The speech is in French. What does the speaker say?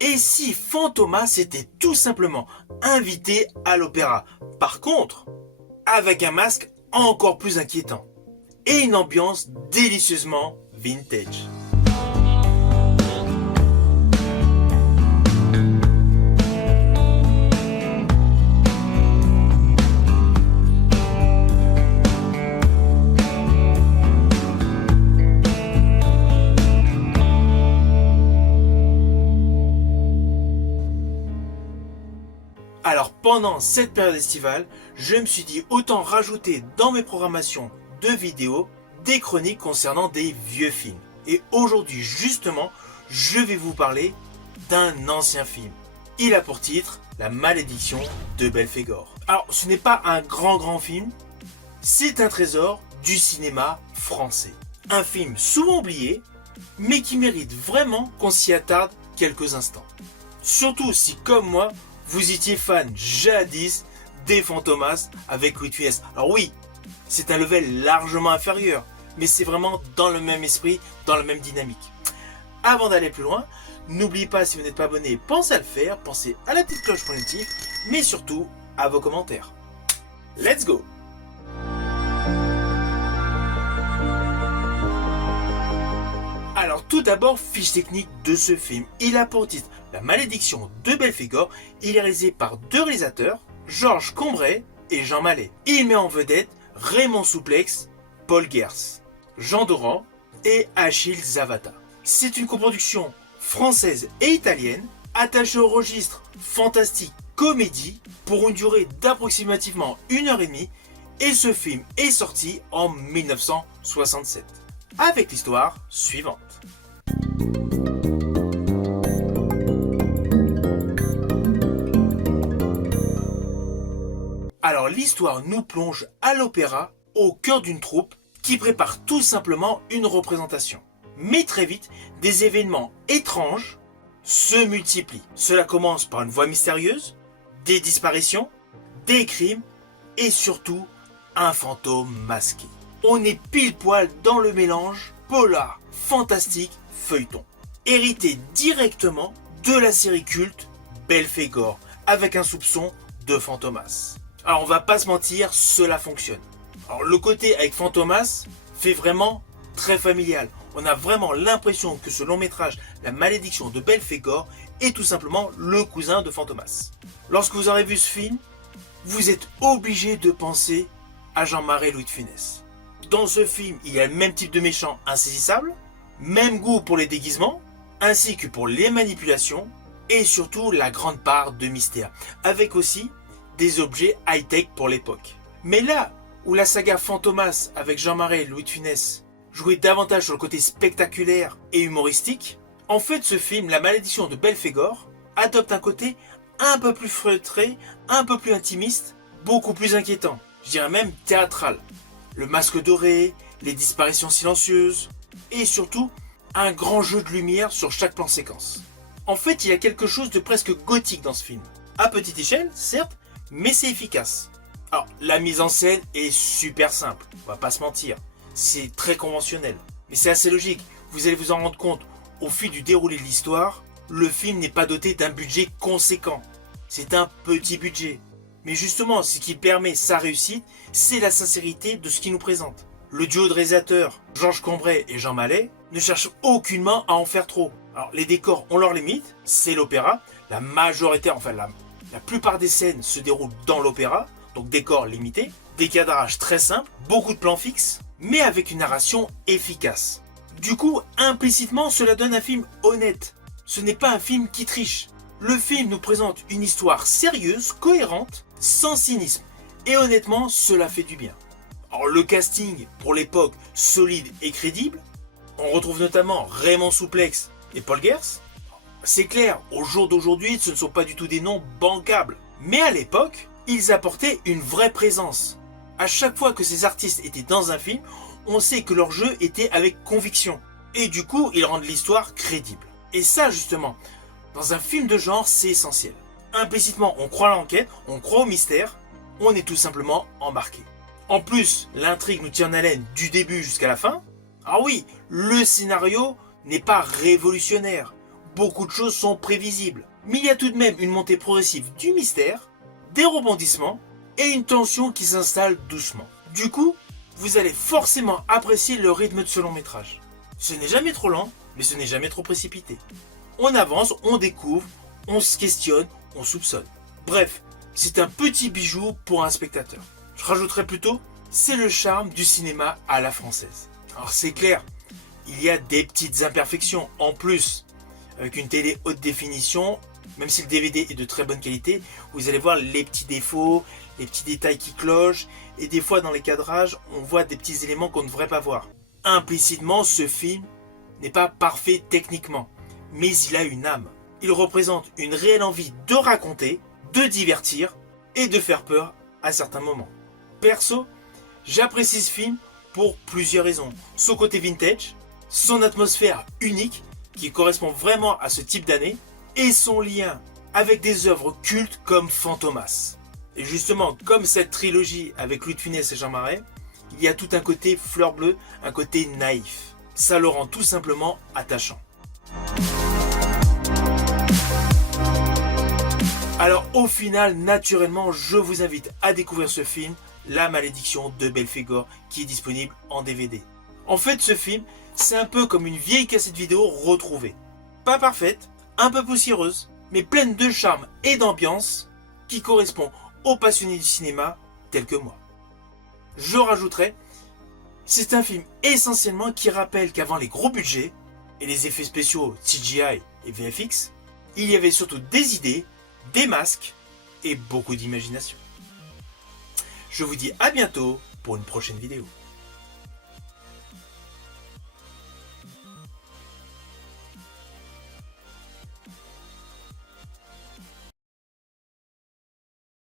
Et si Fantomas était tout simplement invité à l'opéra? Par contre, avec un masque encore plus inquiétant et une ambiance délicieusement vintage. Alors pendant cette période estivale, je me suis dit autant rajouter dans mes programmations de vidéos des chroniques concernant des vieux films. Et aujourd'hui justement, je vais vous parler d'un ancien film. Il a pour titre La Malédiction de Belphégor. Alors ce n'est pas un grand film, c'est un trésor du cinéma français. Un film souvent oublié, mais qui mérite vraiment qu'on s'y attarde quelques instants. Surtout si comme moi, vous étiez fan jadis des Fantomas avec Louis de Funès. Alors oui, c'est un level largement inférieur, mais c'est vraiment dans le même esprit, dans la même dynamique. Avant d'aller plus loin, n'oubliez pas, si vous n'êtes pas abonné, pensez à le faire, pensez à la petite cloche pour les notifs, mais surtout à vos commentaires. Let's go! Alors tout d'abord, fiche technique de ce film. Il a pour titre La Malédiction de Belphégor. Il est réalisé par deux réalisateurs, Georges Combray et Jean Malet. Il met en vedette Raymond Souplex, Paul Gers, Jean Doran et Achille Zavata. C'est une coproduction française et italienne, attachée au registre fantastique comédie pour une durée d'approximativement 1h30, et ce film est sorti en 1967. Avec l'histoire suivante. Alors l'histoire nous plonge à l'opéra, au cœur d'une troupe qui prépare tout simplement une représentation. Mais très vite, des événements étranges se multiplient. Cela commence par une voix mystérieuse, des disparitions, des crimes et surtout un fantôme masqué. On est pile poil dans le mélange polar, fantastique, feuilleton. Hérité directement de la série culte Belphégor, avec un soupçon de Fantomas. Alors on va pas se mentir, cela fonctionne. Alors le côté avec Fantomas fait vraiment très familial. On a vraiment l'impression que ce long métrage, La Malédiction de Belphégor, est tout simplement le cousin de Fantomas. Lorsque vous aurez vu ce film, vous êtes obligé de penser à Jean Marais et Louis de Funès. Dans ce film, il y a le même type de méchant insaisissable, même goût pour les déguisements, ainsi que pour les manipulations, et surtout la grande part de mystère, avec aussi des objets high-tech pour l'époque. Mais là où la saga Fantomas avec Jean Marais et Louis de Funès jouait davantage sur le côté spectaculaire et humoristique, en fait ce film, La Malédiction de Belphégor, adopte un côté un peu plus feutré, un peu plus intimiste, beaucoup plus inquiétant, je dirais même théâtral. Le masque doré, les disparitions silencieuses, et surtout un grand jeu de lumière sur chaque plan séquence. En fait, il y a quelque chose de presque gothique dans ce film. À petite échelle, certes, mais c'est efficace. Alors, la mise en scène est super simple, on va pas se mentir. C'est très conventionnel, mais c'est assez logique. Vous allez vous en rendre compte au fil du déroulé de l'histoire, le film n'est pas doté d'un budget conséquent. C'est un petit budget. Mais justement, ce qui permet sa réussite, c'est la sincérité de ce qu'il nous présente. Le duo de réalisateurs, Georges Combray et Jean Malet, ne cherche aucunement à en faire trop. Alors, les décors ont leurs limites, c'est l'opéra. La majorité, enfin la plupart des scènes se déroulent dans l'opéra, donc décors limités, des cadrages très simples, beaucoup de plans fixes, mais avec une narration efficace. Du coup, implicitement, cela donne un film honnête. Ce n'est pas un film qui triche. Le film nous présente une histoire sérieuse, cohérente, sans cynisme. Et honnêtement, cela fait du bien. Alors le casting, pour l'époque, solide et crédible. On retrouve notamment Raymond Souplex et Paul Gers. C'est clair, au jour d'aujourd'hui, ce ne sont pas du tout des noms bancables. Mais à l'époque, ils apportaient une vraie présence. À chaque fois que ces artistes étaient dans un film, on sait que leur jeu était avec conviction. Et du coup, ils rendent l'histoire crédible. Et ça, justement, dans un film de genre, c'est essentiel. Implicitement, on croit à l'enquête, on croit au mystère, on est tout simplement embarqué. En plus, l'intrigue nous tient en haleine du début jusqu'à la fin. Ah oui, le scénario n'est pas révolutionnaire. beaucoup de choses sont prévisibles. Mais il y a tout de même une montée progressive du mystère, des rebondissements et une tension qui s'installe doucement. Du coup, vous allez forcément apprécier le rythme de ce long métrage. Ce n'est jamais trop lent, mais ce n'est jamais trop précipité. On avance, on découvre, on se questionne, on soupçonne. Bref, c'est un petit bijou pour un spectateur. Je rajouterais plutôt, c'est le charme du cinéma à la française. Alors c'est clair, il y a des petites imperfections en plus. Avec une télé haute définition, même si le DVD est de très bonne qualité, vous allez voir les petits défauts, les petits détails qui clochent, et des fois dans les cadrages, on voit des petits éléments qu'on ne devrait pas voir. Implicitement, ce film n'est pas parfait techniquement, mais il a une âme. Il représente une réelle envie de raconter, de divertir et de faire peur à certains moments. Perso, j'apprécie ce film pour plusieurs raisons. Son côté vintage, son atmosphère unique qui correspond vraiment à ce type d'année et son lien avec des œuvres cultes comme Fantomas. Et justement, comme cette trilogie avec Louis de Funès et Jean Marais, il y a tout un côté fleur bleue, un côté naïf. Ça le rend tout simplement attachant. Alors au final, naturellement, je vous invite à découvrir ce film, La Malédiction de Belphégor, qui est disponible en DVD. En fait, ce film, c'est un peu comme une vieille cassette vidéo retrouvée. Pas parfaite, un peu poussiéreuse, mais pleine de charme et d'ambiance qui correspond aux passionnés du cinéma tels que moi. Je rajouterai, c'est un film essentiellement qui rappelle qu'avant les gros budgets et les effets spéciaux CGI et VFX, il y avait surtout des idées, des masques et beaucoup d'imagination. Je vous dis à bientôt pour une prochaine vidéo.